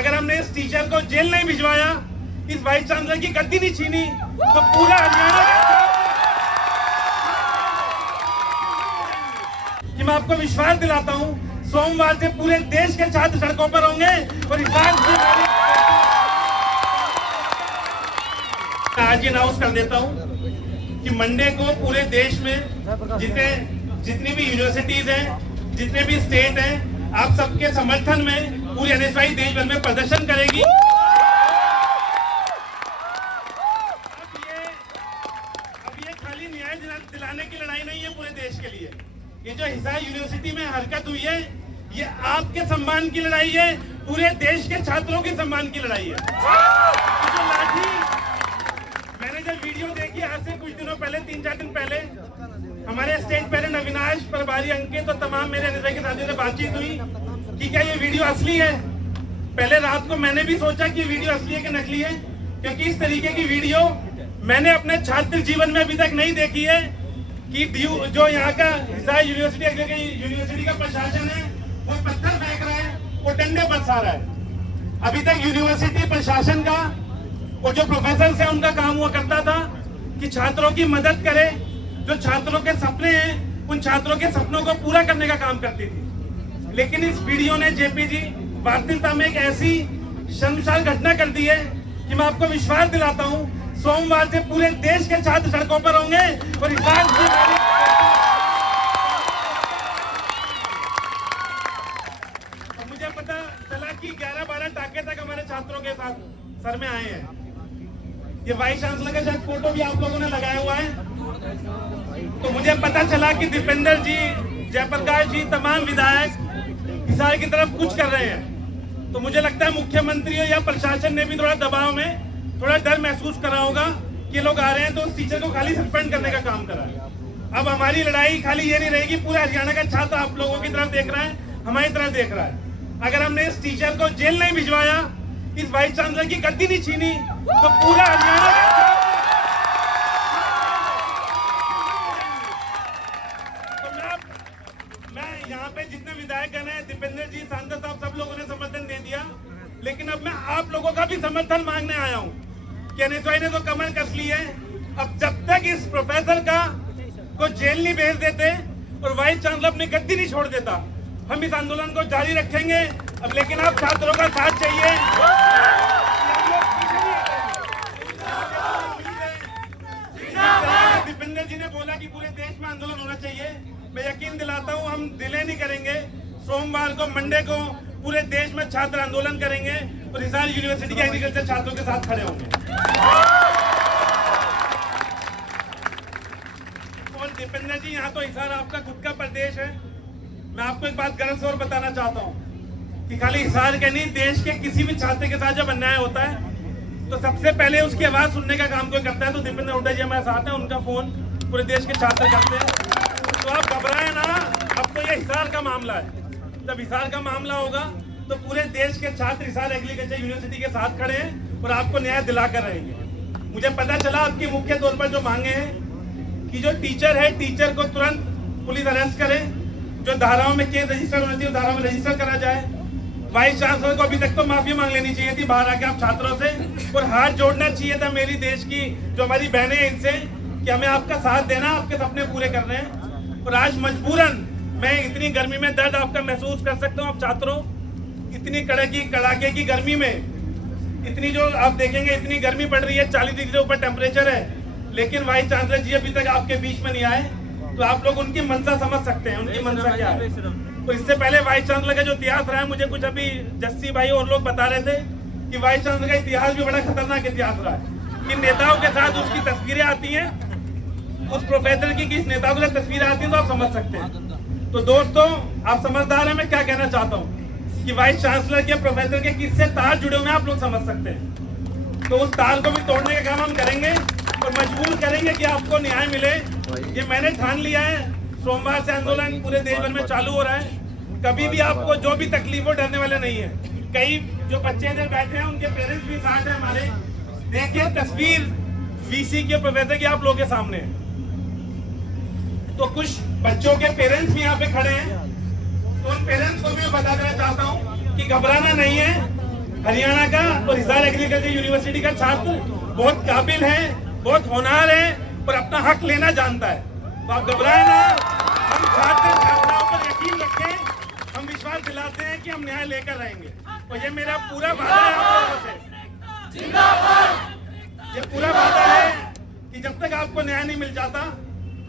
अगर हमने इस टीचर को जेल नहीं भिजवाया, इस वाइस चांसलर की गद्दी नहीं छीनी, तो पूरा हरियाणा कि मैं आपको विश्वास दिलाता हूं, सोमवार से पूरे देश के छात्र सड़कों पर होंगे और आज अनाउंस कर देता हूं कि मंडे को पूरे देश में जितनी भी यूनिवर्सिटीज हैं, जितने भी स्टेट हैं, आप सबके समर्थन में पूरी एनएसवाई देश भर में प्रदर्शन करेगी। अब ये खाली न्याय दिलाने की लड़ाई नहीं है पूरे देश के लिए। ये जो हिसार यूनिवर्सिटी में हरकत हुई है, ये आपके सम्मान की लड़ाई है, पूरे देश के छात्रों के सम्मान की लड़ाई है। जो लाठी मैंने जब वीडियो देखी आज से कुछ दिनों पहले, 3-4 दिन पहले, हमारे स्टेट पेरेंट अविनाश, प्रभारी अंकित और तमाम मेरे एनएसवाई के साथियों से बातचीत हुई कि क्या ये वीडियो असली है। पहले रात को मैंने भी सोचा कि वीडियो असली है कि नकली है, क्योंकि इस तरीके की वीडियो मैंने अपने छात्र जीवन में अभी तक नहीं देखी है कि जो यहाँ का हिसार यूनिवर्सिटी का प्रशासन है वो पत्थर फेंक रहा है, वो डंडे बरसा रहा है। अभी तक यूनिवर्सिटी प्रशासन का और जो प्रोफेसर है उनका काम हुआ करता था कि छात्रों की मदद करे, जो छात्रों के सपने हैं उन छात्रों के सपनों को पूरा करने का काम करती थी। लेकिन इस वीडियो ने जेपीजी वास्तविकता में एक ऐसी शर्मसार घटना कर दी है कि मैं आपको विश्वास दिलाता हूं, सोमवार से पूरे देश के छात्र सड़कों पर होंगे और मुझे पता चला कि 11-12 टाके तक हमारे छात्रों के साथ सर में आए हैं। ये वाइस चांसलर का शायद फोटो भी आप लोगों ने लगाया हुआ है। तो मुझे पता चला कि दीपेंद्र जी, जयप्रकाश जी, तमाम विधायक हिसार की तरफ कुछ कर रहे हैं। तो मुझे लगता है मुख्यमंत्री या प्रशासन ने भी थोड़ा दबाव में थोड़ा डर महसूस करा होगा कि ये लोग आ रहे हैं तो उस टीचर को खाली सस्पेंड करने का काम करा है। अब हमारी लड़ाई खाली ये नहीं रहेगी, पूरा हरियाणा का छात्र आप लोगों की तरफ देख रहा है, हमारी तरफ देख रहा है। अगर हमने इस टीचर को जेल नहीं भिजवाया, इस वाइस चांसलर की गद्दी नहीं छीनी, तो पूरा हरियाणा तो मैं यहाँ पे जितने विधायकगण हैं, दीपेंद्र जी, सांसद साहब, सब लोगों ने समर्थन दे दिया। लेकिन अब मैं आप लोगों का भी समर्थन मांगने आया हूँ कि एनएसवाई ने तो कमर कस ली है। अब जब तक इस प्रोफेसर को जेल नहीं भेज देते और वाइस चांसलर अपनी गद्दी नहीं छोड़ देता, हम इस आंदोलन को जारी रखेंगे। अब लेकिन आप छात्रों का साथ चाहिए। दीपेंद्र जी ने बोला कि पूरे देश में आंदोलन होना चाहिए, मैं यकीन दिलाता हूँ हम डिले नहीं करेंगे। सोमवार को, मंडे को पूरे देश में छात्र आंदोलन करेंगे और हिसार यूनिवर्सिटी के एग्रीकल्चर छात्रों के साथ खड़े होंगे। और दीपेंद्र जी, यहाँ तो हिसार आपका खुद का प्रदेश है। मैं आपको एक बात गर्व से और बताना चाहता हूँ कि खाली हिसार के नहीं, देश के किसी भी छात्र के साथ जब अन्याय होता है तो सबसे पहले उसकी आवाज सुनने का काम कोई करता है। तो दीपेंद्र हुड्डा जी हमारे साथ हैं, उनका फोन पूरे देश के छात्र करते हैं। तो आप घबराएं ना, अब तो ये हिसार का मामला है। जब हिसार का मामला होगा तो पूरे देश के छात्र हिसार एग्रीकल्चर यूनिवर्सिटी के साथ खड़े हैं और आपको न्याय दिलाकर रहेंगे। मुझे पता चला आपकी मुख्य तौर पर जो मांगे हैं कि जो टीचर है, टीचर को तुरंत पुलिस अरेस्ट करे, जो धाराओं में केस रजिस्टर होनी चाहिए धाराओं में रजिस्टर करा जाए। वाइस चांसलर को अभी तक तो माफी मांग लेनी चाहिए थी बाहर आके आप छात्रों से, और हाथ जोड़ना चाहिए था मेरी देश की जो हमारी बहनें हैं इनसे कि हमें आपका साथ देना, आपके सपने पूरे करने हैं। और आज मजबूरन मैं इतनी गर्मी में दर्द आपका महसूस कर सकता हूँ। आप छात्रों, इतनी कड़ाके की गर्मी में, इतनी जो आप देखेंगे इतनी गर्मी पड़ रही है, 40 डिग्री से ऊपर टेम्परेचर है, लेकिन वाइस चांसलर जी अभी तक आपके बीच में नहीं आए। तो आप लोग उनकी मंशा समझ सकते हैं, उनकी मंशा क्या है। तो इससे पहले वाइस चांसलर का जो इतिहास रहा है, मुझे कुछ अभी जस्सी भाई और लोग बता रहे थे कि वाइस चांसलर का इतिहास भी बड़ा खतरनाक इतिहास रहा है कि नेताओं के साथ उसकी तस्वीरें आती हैं, उस प्रोफेसर की किस नेताओं के साथ तस्वीरें आती हैं, तो आप समझ सकते हैं। तो दोस्तों, आप समझदार हैं, मैं क्या कहना चाहता हूँ कि वाइस चांसलर के, प्रोफेसर के किससे तार जुड़े हुए हैं आप लोग समझ सकते हैं। तो उस तार को भी तोड़ने का काम हम करेंगे और मजबूर करेंगे कि आपको न्याय मिले। ये मैंने ठान लिया है। सोमवार से आंदोलन पूरे देश भर में चालू हो रहा है। कभी भी आपको जो भी तकलीफ हो, डरने वाले नहीं है। कई जो बच्चे इधर बैठे हैं उनके पेरेंट्स भी साथ हैं हमारे। देखिए तस्वीर वीसी के प्रोफेसर की आप लोगों के सामने है। तो कुछ बच्चों के पेरेंट्स भी यहाँ पे खड़े हैं, तो उन पेरेंट्स को भी मैं बता देना चाहता हूँ कि घबराना नहीं है। हरियाणा का और हिसार एग्रीकल्चर यूनिवर्सिटी का छात्र बहुत काबिल है, बहुत होनहार है और अपना हक लेना जानता है। तो आप घबराए ना, हम छात्र छात्राओं पर यकीन रखें, हम विश्वास दिलाते हैं कि हम न्याय लेकर रहेंगे। और ये मेरा पूरा वादा है आप लोगों से, ये पूरा वादा है कि जब तक आपको न्याय नहीं मिल जाता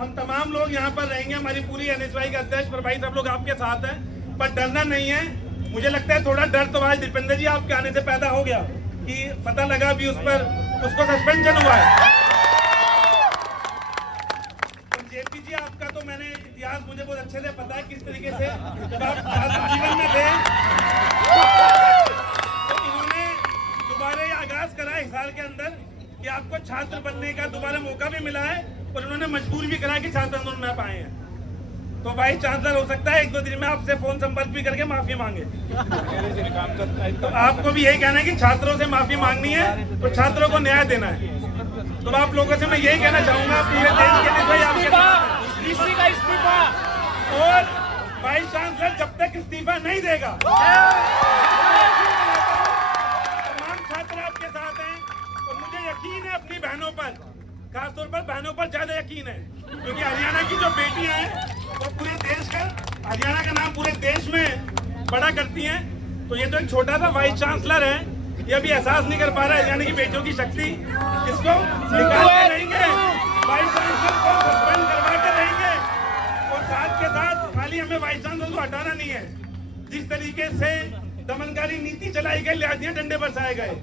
हम तमाम लोग यहाँ पर रहेंगे। हमारी पूरी एनएसवाई के अध्यक्ष पर भाई सब लोग आपके साथ हैं, पर डरना नहीं है। मुझे लगता है थोड़ा डर तो आज दीपेंद्र जी आपके आने से पैदा हो गया कि पता लगा भी उस पर उसको सस्पेंशन हुआ है। तो जेपी जी आपका तो मैंने इतिहास मुझे बहुत अच्छे से पता है किस तरीके से जब आप छात्र जीवन में थे तो इन्होंने दोबारा ये आगाज करा हिसार के अंदर कि आपको छात्र बनने का दोबारा मौका भी मिला है और उन्होंने मजबूर भी करा कि छात्र आंदोलन में आप आए हैं। तो वाइस चांसलर हो सकता है 1-2 दिन में आपसे फोन संपर्क भी करके माफी मांगे। तो आपको भी यही कहना है कि छात्रों से माफी मांगनी है तो छात्रों को न्याय देना है। तो आप लोगों से मैं यही कहना चाहूंगा पूरे देश के लिए भाई आपके का इस्तीफा और वाइस चांसलर जब तक इस्तीफा नहीं देगा तमाम छात्र आपके साथ हैं। और मुझे यकीन है अपनी बहनों पर, खासतौर पर बहनों पर ज्यादा यकीन है क्योंकि हरियाणा की जो बेटियां हैं वो पूरे देश का, हरियाणा का नाम पूरे देश में बड़ा करती हैं। तो ये तो एक छोटा सा वाइस चांसलर है, ये अभी एहसास नहीं कर पा रहा है हरियाणा की बेटियों की शक्ति। इसको निकाल के रहेंगे, वाइस चांसलर को सस्पेंड करवा के रहेंगे और साथ के साथ खाली हमें वाइस चांसलर को हटाना नहीं है। जिस तरीके से दमनकारी नीति चलाई गई, लिहाजियां डंडे बरसाए गए,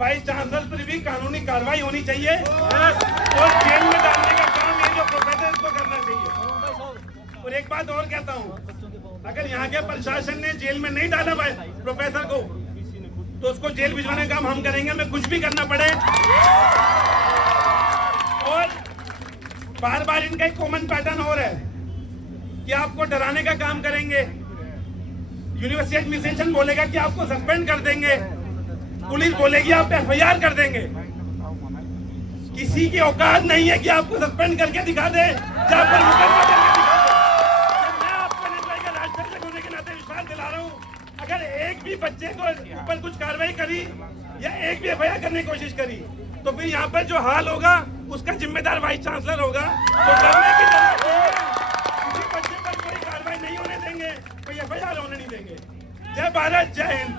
वाइस चांसलर पर भी कानूनी कार्रवाई होनी चाहिए और जेल में डालने का काम ये जो प्रोफेसर को करना चाहिए। और एक बात और कहता हूँ, अगर यहाँ के प्रशासन ने जेल में नहीं डाला प्रोफेसर को तो उसको जेल भिजवाने का काम हम करेंगे, हमें कुछ भी करना पड़े। और बार बार इनका एक कॉमन पैटर्न हो रहा है कि आपको डराने का काम करेंगे। यूनिवर्सिटी एडमिनिस्ट्रेशन बोलेगा कि आपको सस्पेंड कर देंगे, पुलिस बोलेगी आप एफआईआर कर देंगे। किसी की औकात नहीं है कि आपको सस्पेंड करके दिखा दे, जहां पर मुकदमा करके दिखा दे। मैं आपको एनएसवाई का राष्ट्रपति होने के नाते विश्वास दिला रहा हूं, अगर एक भी बच्चे को ऊपर कुछ कार्रवाई करी या एक भी एफआईआर करने की कोशिश करी तो फिर यहाँ पर जो हाल होगा उसका जिम्मेदार वाइस चांसलर होगा। तो डरने की जरूरत नहीं है, किसी बच्चे पर कोई कार्रवाई नहीं होने देंगे, कोई एफआईआर होने नहीं देंगे। जय भारत, जय हिंद।